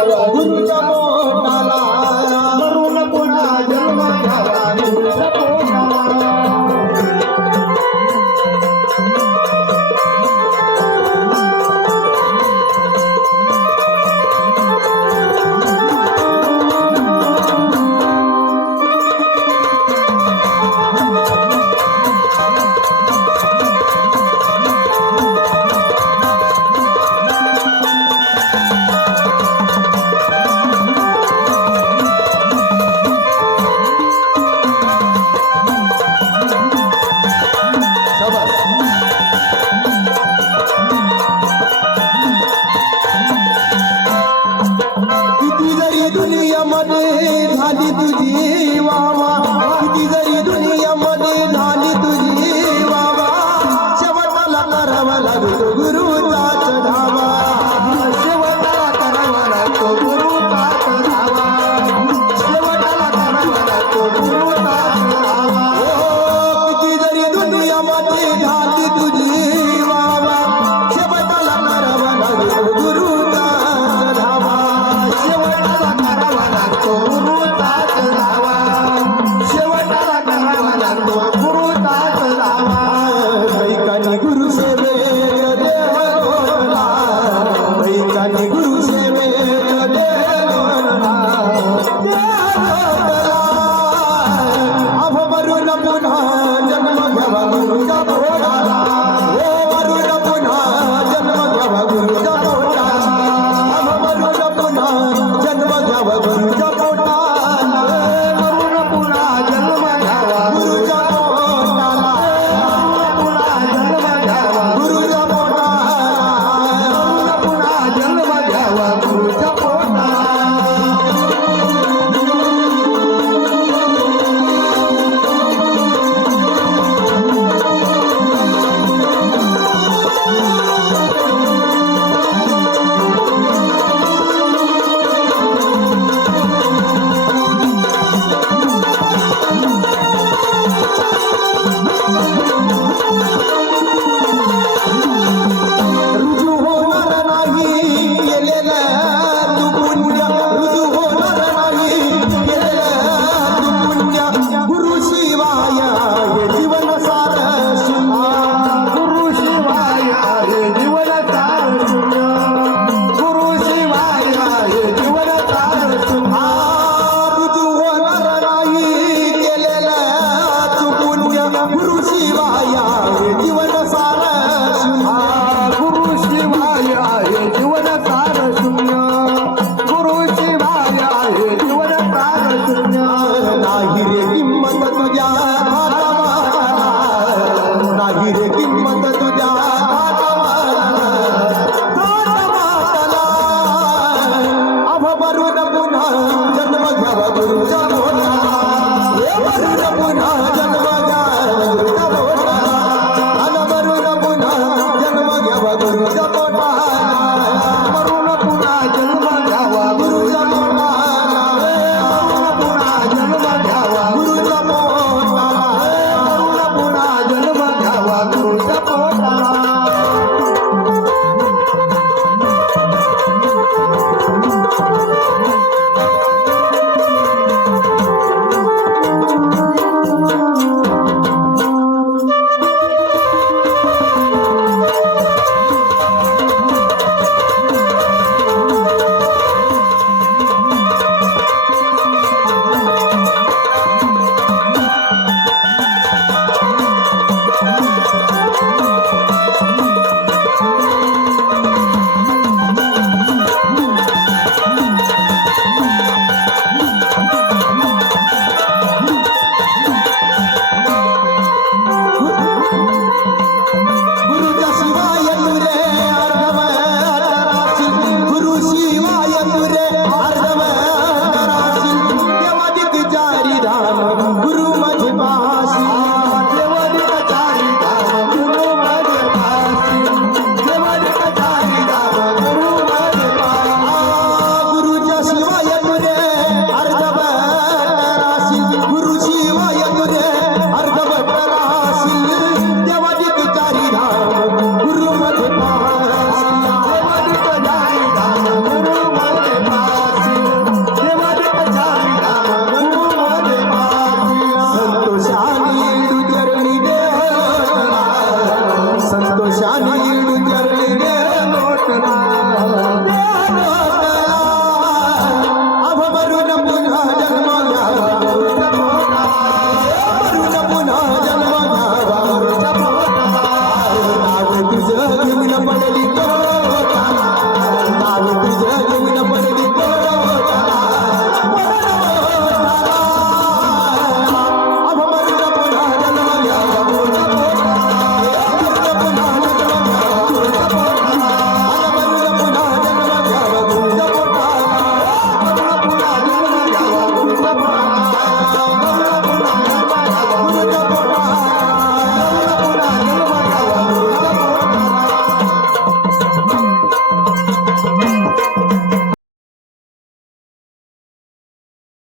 గురు జమో నల మరున పున జన్మ ధరాని दुनियामध्ये झाली तुझी वावा किती जरी दुनिया झाली तुझी वावा शेवटाला करावा लागतो गुरुचा चढावा. शेवटाला करावा लागतो गुरुचा चढावा. शेवटाला करावा लागतो गुरुचा चढावा. हो, हो, हो. किती जरी दुनिया झाली আনন্দ ஆறு துவர பிராண துஞ்ஞானாகிறேன்